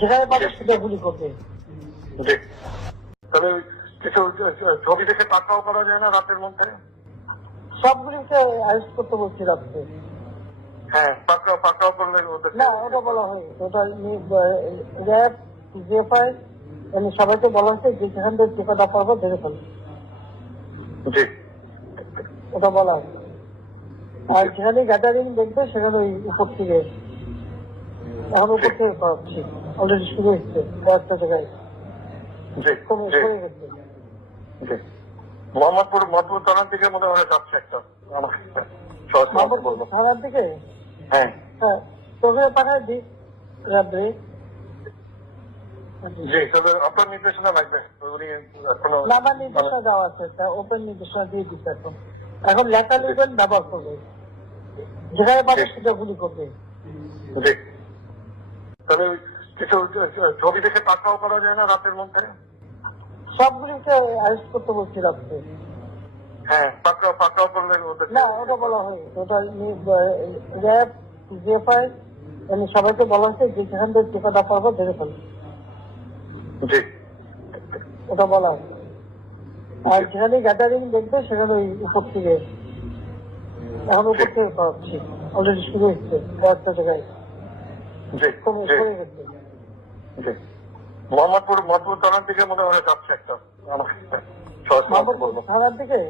যেখানে পাবে সেটা গুলি করবে। ওই কিছু ছবি দেখে পাকাও করা যায় না রাতের মধ্যে? সবগুলিকে অ্যারেস্ট করতে বলছি রাত্রে। হ্যাঁ পাকাও পাকাও করলে না ওটা বলা ওটা র্যাব জিএফআই এমনি সবাইকে বলা হয়েছে যে যেখান থেকে টিকাটা পারব দেখে ফেলো। জি। ওটা বলা হয় আর যেখানে গ্যাদারিং দেখবে সেখানে ওই উপর থেকে এখন উপর থেকে করাচ্ছি অলরেডি শুরু হচ্ছে কয়েকটা জায়গায়। মোহাম্মদপুর মধুপুর থানার দিকে মনে হয় যাচ্ছে একটা। থানার দিকে? হ্যাঁ। হ্যাঁ তোকে পাঠায় দিই রাত্রে। জি তবে আপনার নির্দেশনা লাগবে। আমার নির্দেশনা দেওয়া আছে। তা ওপেন নির্দেশনা দিয়ে দিচ্ছে এখন। এখন লেখা লিখবেন ব্যবহার করবে যেখানে পাবে সেটা গুলি করবে। জি। ওই কিছু ছবি দেখে পাকাও করা যায় না রাতের মধ্যে? সবগুলিকে অ্যারেস্ট করতে বলছি রাত্রে। হ্যাঁ করলে না ওটা বলা হয় ওটা র্যাব জিএফআই এমনি সবাইকে বলা হয়েছে যে যেখান থেকে টিকাটা পারব দেখে ফেলো। জি। ওটা বলা হয় আর যেখানে গ্যাদারিং দেখবে সেখানে ওই উপর থেকে। এখন উপর থেকে করাচ্ছি অলরেডি শুরু হচ্ছে কয়েকটা জায়গায় জি কমে জি কমে গেছে জি মোহাম্মদপুর মধুপুর থানার দিকে মনে হয় যাচ্ছে একটা। থানার দিকে?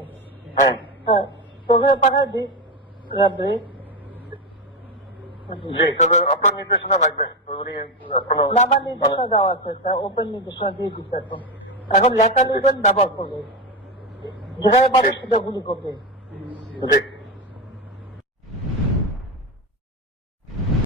হ্যাঁ। হ্যাঁ তোকে পাঠায় দিই রাত্রে। জি তবে আপনার নির্দেশনা লাগবে। উনি নির্দেশনা দেওয়া আছে। তা ওপেন নির্দেশনা দিয়ে দিচ্ছে এখন। এখন লেখা লিখবেন ব্যবহার করবে যেখানে পাবে সেটা গুলি করবে জি।